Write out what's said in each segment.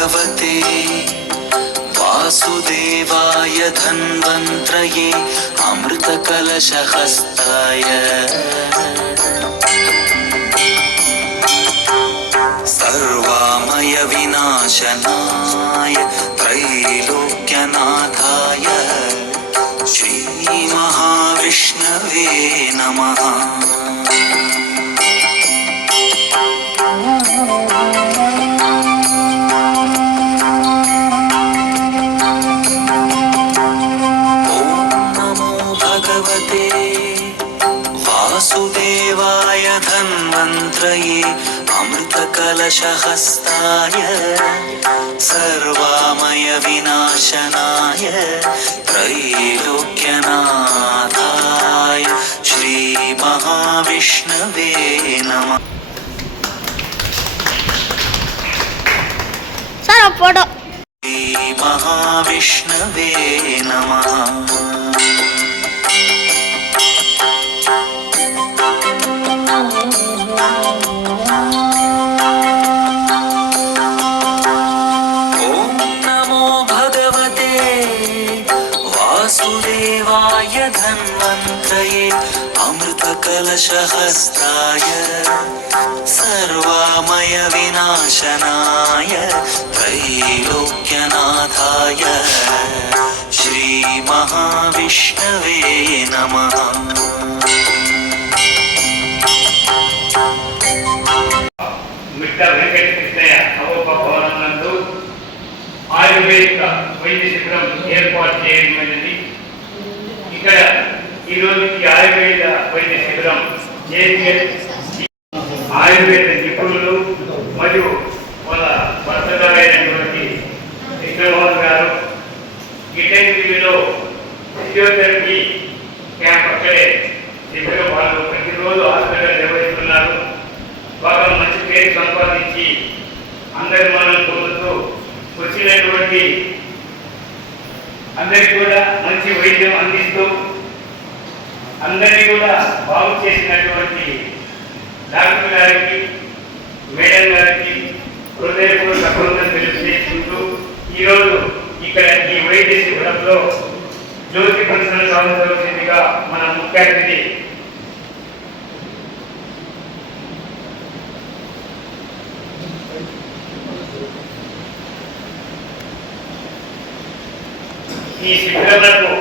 भगवते वासुदेवाय धन्वन्त्रये अमृतकलशहस्ताय। सर्वामयविनाशनाय त्रैलोक्यनाथाय श्रीमहाविष्णवे नमः। शहस्ताय सर्वामयविनाशनाय त्रैलोक्यनाथाय श्रीमहाविष्णवे नमः श्रीमहाविष्णवे नमः धन्वन्तये अमृतकलशहस्ताय सर्वामयविनाशनाय त्रैलोक्यनाथाय श्रीमहाविष्णवे नमः మిట్ట వెంకట కృష్ణయ్య అవోప భవనం నందు ఆయుర్వేదిక వైద్య శిబిరం ఈ ఈ ఆయుర్వేద వైద్య శిబిరం ఆయుర్వేద నిపుణులు మరియు వాళ్ళ భర్తగారైనటువంటి విక్రమోహన్ గారు గిటెన్లో ఫిజియోథెరపీ క్యాంప్ అక్కడే శిబిరం వాళ్ళు ప్రతిరోజు హాస్పిటల్ నిర్వహిస్తున్నారు బాగా మంచి పేరు సంపాదించి అందరి మనం పొందుతూ వచ్చినటువంటి అందరికి కూడా మంచి వైద్యం అందిస్తూ అందరినీ కూడా బాగు చేసినటువంటి డాక్టర్ గారికి మేడం గారికి హృదయపూర్వక అభినందన తెలియజేసుకుంటూ ఈరోజు ఇక్కడ ఈ వైద్య శిబిరంలో జ్యోతి పంచన సాధించవలసిందిగా మన ముఖ్య అతిథి ఈ శిబిరములకు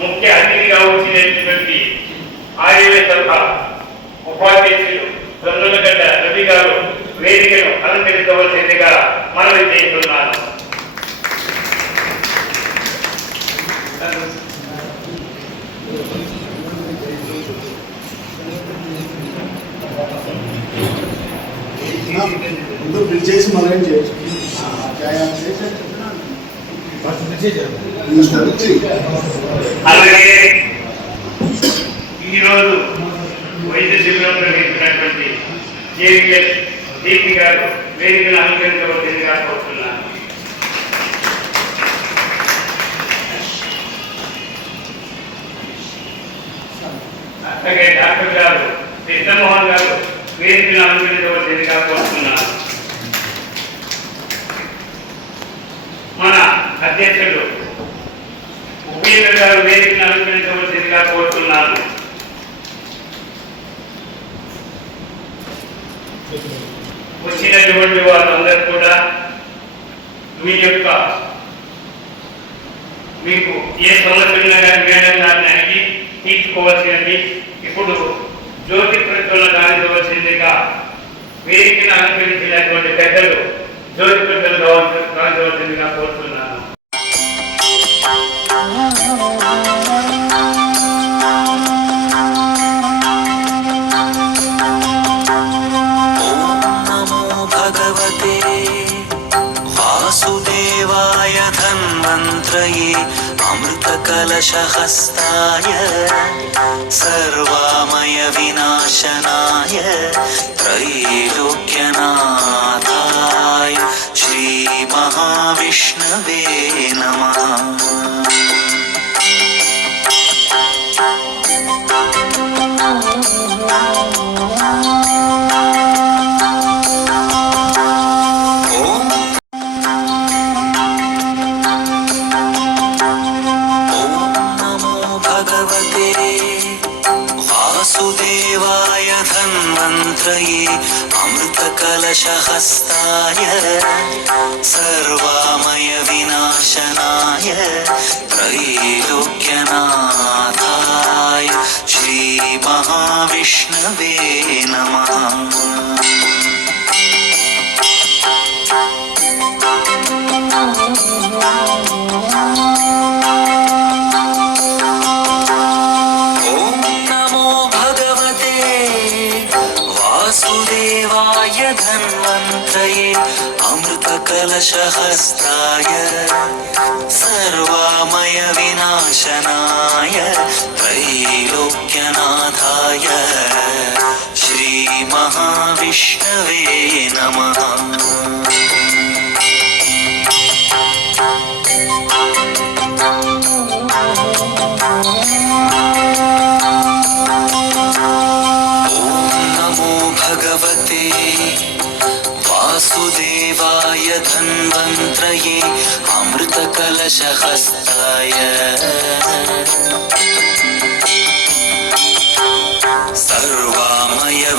ముఖ్య అతిథిగా ఆయుర్వేద సభ ఉపాధ్యక్షులు దొన్నలగడ్డ రవి గారు వేదికను అలంకరించవలసిందిగా మనవి చేస్తున్నాను. ముందు బిల్ చేసి మనం చేయొచ్చు వ్యాయామం చేసి అలాగే ఈరోజు వైద్య శిబిరంలో నిర్వహించినటువంటి జేవిఎస్ దీపి గారు వేదికను అలంకరించవలసిందిగా కోరుతున్నాను అలాగే డాక్టర్ గారు కృష్ణమోహన్ గారు వేదికను అలంకరించవలసిందిగా కోరుతున్నాను మన అధ్యక్షుడు ఉపేంద్ర గారు వేదికను అలంకరించవలసిందిగా కోరుతున్నాను వచ్చినటువంటి వాళ్ళందరూ కూడా మీ యొక్క మీకు ఏ సమస్యలున్నా కానీ మేడం గారిని అడిగి తీర్చుకోవాల్సినది ఇప్పుడు జ్యోతి ప్రజ్వలన కానివ్వవలసిందిగా వేదికను అనుకరించినటువంటి పెద్దలు జ్యోతి ప్రజ్వలన కానివ్వవలసిందిగా కోరుతున్నాను. वासुदेवाय धन्वन्त्रये अमृतकलशहस्ताय सर्वामयविनाशनाय त्रैलोक्यनाथाय श्रीमहाविष्णवे नमः। त्रये अमृतकलशहस्ताय सर्वामय विनाशनाय। त्रैलोक्यनाथाय। श्रीमहाविष्णवे नमः। सकलशहस्ताय सर्वामय विनाशनाय। त्रैलोक्यनाथाय। श्रीमहाविष्णवे नमः। Thank you. वासुदेवाय धन्वन्त्रये अमृतकलशहस्ताय। सर्वामयविनाशनाय